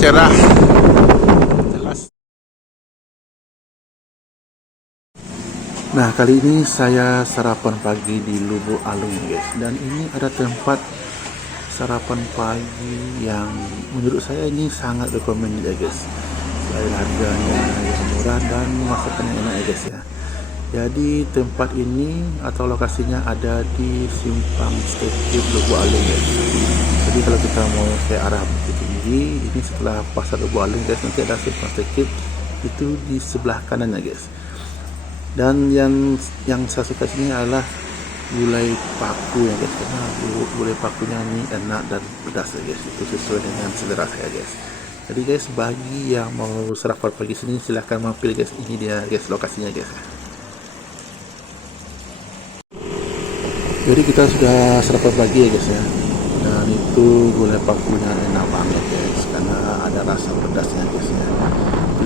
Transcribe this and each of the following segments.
cerah, jelas. Nah, kali ini saya sarapan pagi di Lubuk Alung, guys. Dan ini ada tempat sarapan pagi yang menurut saya ini sangat recommended ya, guys. Selain harganya yang murah dan masakannya enak ya, guys ya. Jadi tempat ini atau lokasinya ada di Simpang Stekip Lubuk Alung, guys. Jadi kalau kita mau ke arah Bukit Tinggi, ini setelah pasar Lubuk Alung, guys, nanti ada Simpang Stekip itu di sebelah kanannya, guys. Dan yang saya suka sini adalah gulai paku ya, guys, karena gulai pakunya ini enak dan pedas ya, guys. Itu sesuai dengan selera saya, guys. Jadi guys, bagi yang mau sarapan pagi sini silahkan mampir, guys. Ini dia, guys, lokasinya, guys. Jadi kita sudah sarapan pagi ya, guys ya. Dan itu gulai pakunya enak banget, guys, karena ada rasa pedasnya, guys ya.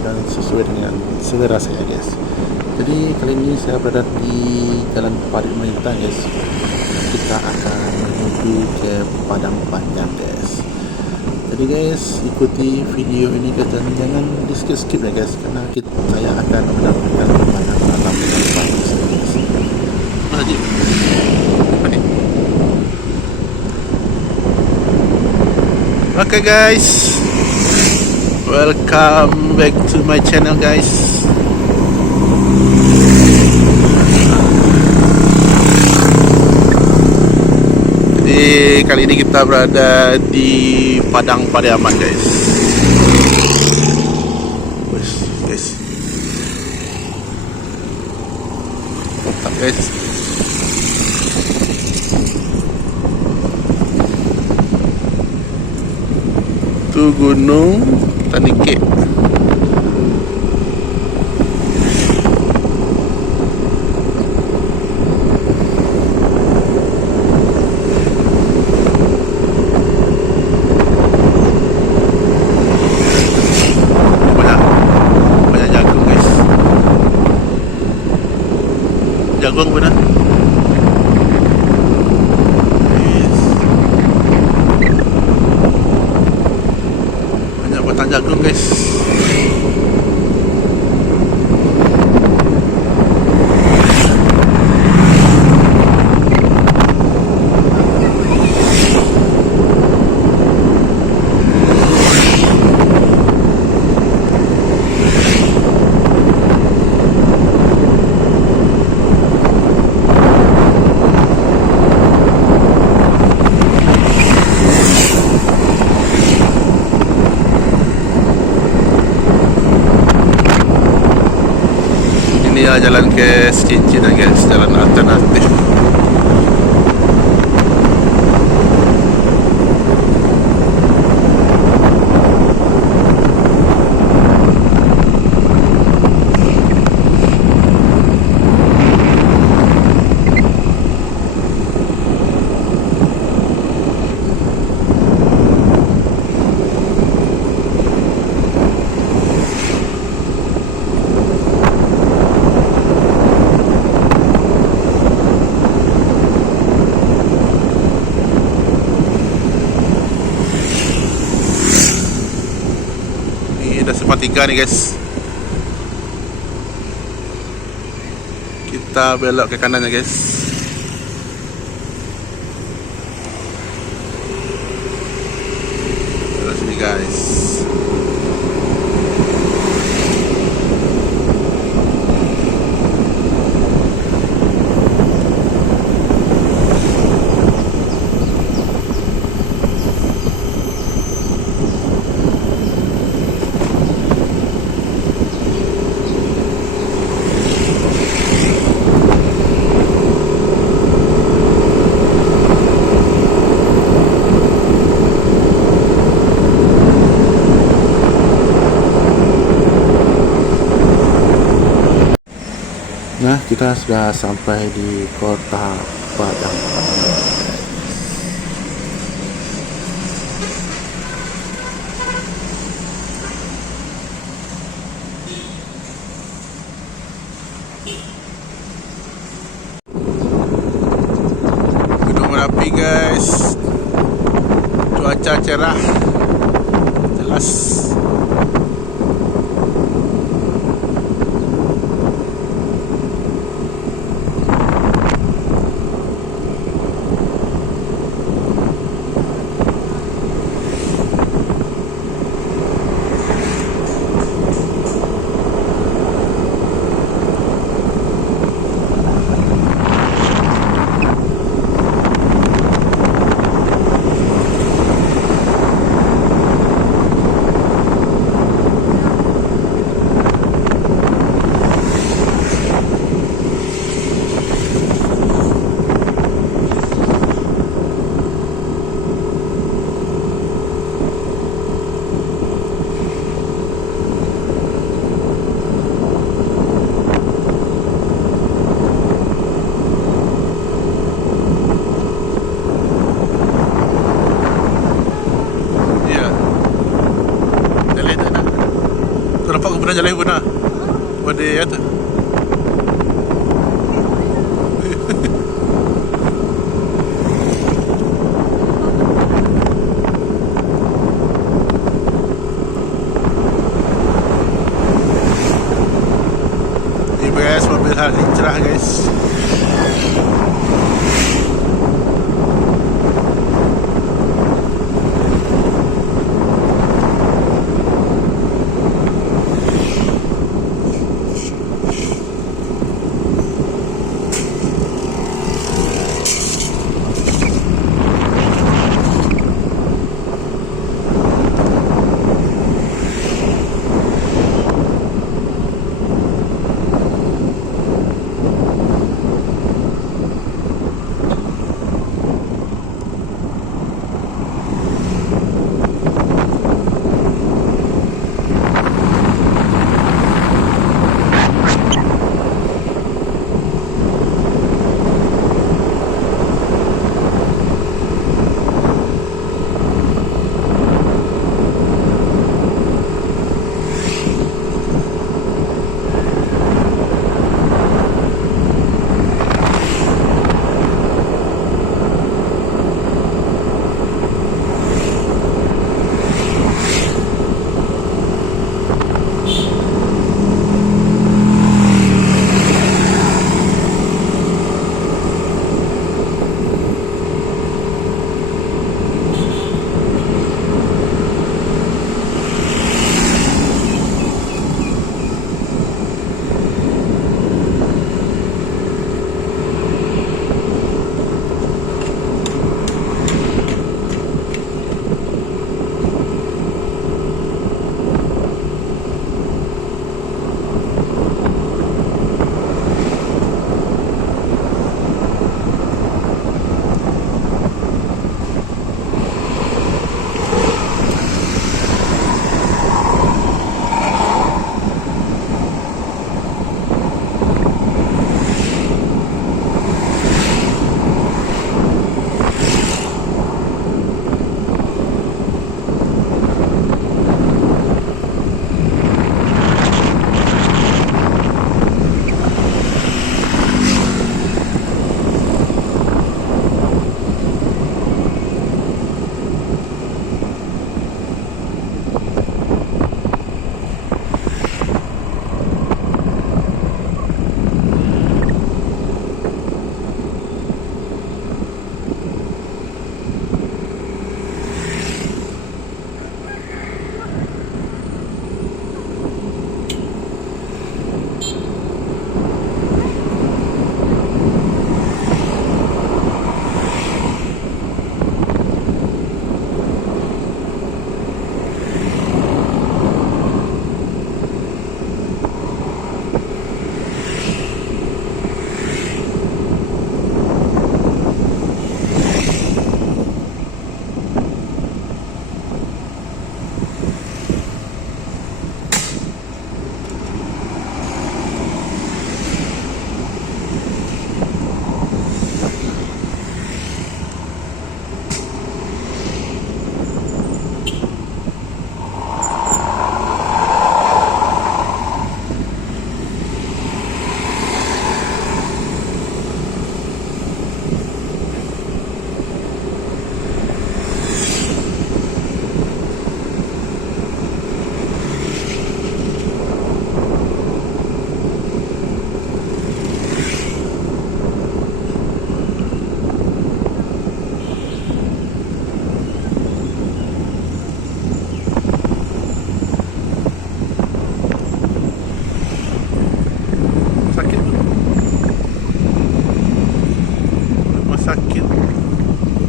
Dan sesuai dengan selera saya, guys. Jadi kali ini saya berada di Jalan Parit Merintah, guys. Kita akan menuju ke Padang Panjang, guys. Jadi guys, ikuti video ini, guys, dan jangan di skip ya, guys, karena saya akan menampilkan banyak alam yang bagus, guys. Oke, guys, welcome back to my channel, guys. Jadi kali ini kita berada di Padang Pariaman, guys. Guys, mantap, guys. Itu Gunung Tanike. Jagung benar. Yes. Banyak batang jagung, guys. Ini ya jalan ke Cincin, guys, jalan alternatif. Tiga nih, guys. Kita belok ke kanannya, guys. Belok sini, guys. Nah, kita sudah sampai di kota Padang. Gunung Merapi, guys. Cuaca cerah, khas. Ya, jalan tu nak. Kau nampak aku pernah jalan pun lah. Pada ya tu. Ini guys, mobil hal cerah guys.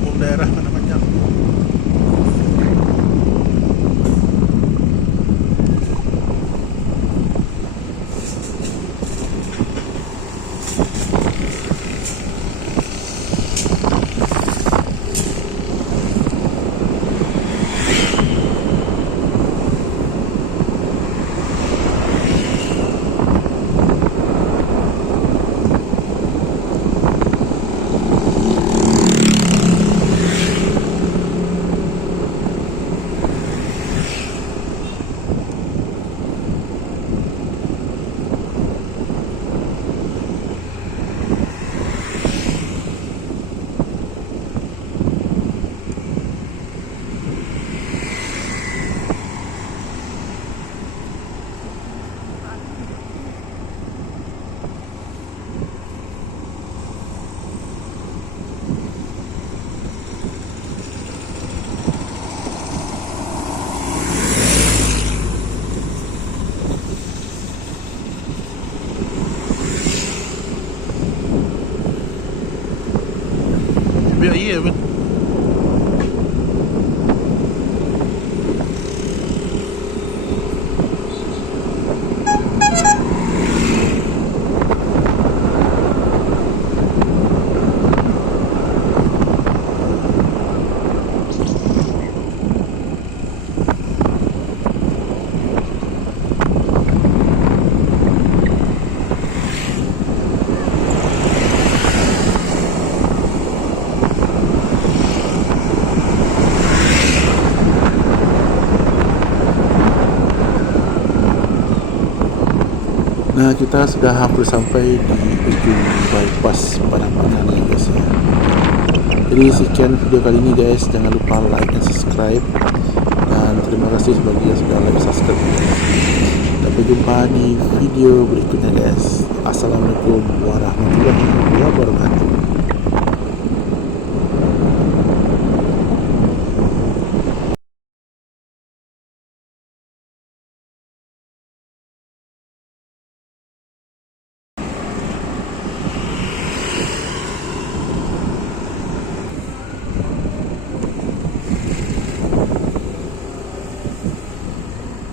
umum daerah mana macam. Biar iya pun. Nah, kita sudah hampir sampai di ujung bypass Padang ini guys ya. Jadi sekian video kali ini guys, jangan lupa like dan subscribe, dan terima kasih bagi yang sudah like subscribe guys. Sampai jumpa di video berikutnya guys. Assalamualaikum warahmatullahi wabarakatuh.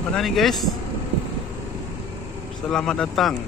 Mana nih guys? Selamat datang